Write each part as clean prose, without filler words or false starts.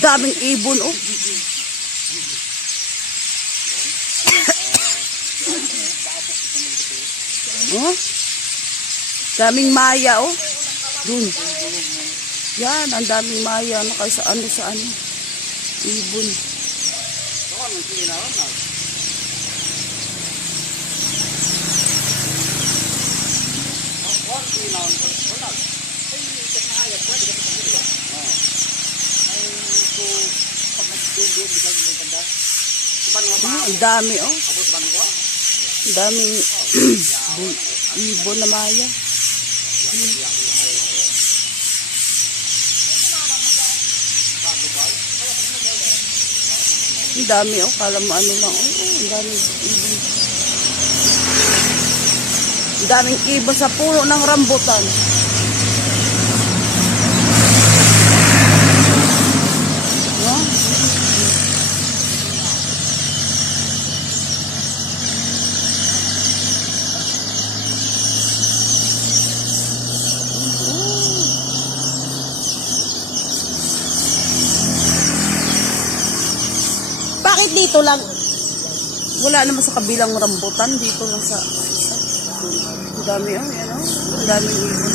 Daming ibon, oh. Oh. Daming maya, oh. Dun. Yan, ang daming maya. Sa ano. Ibon. Ang dami, oh. Ang daming ibon na maya. Ang dami, oh. Kala mo ano lang, oh. Ang daming ibon. Ang daming ibon sa puno ng rambutan. Bakit dito lang? Wala naman sa kabilang rambutan. Dito lang sa isa. Ang dami, oh. Yan, oh. Ang daming ibon.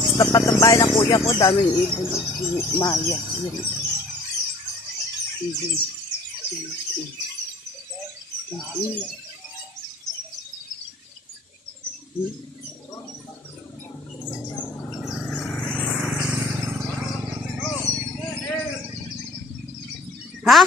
Sa tapat ng bahay ng kuya ko, daming ibon. Maya. Yan. Ibon. Ha?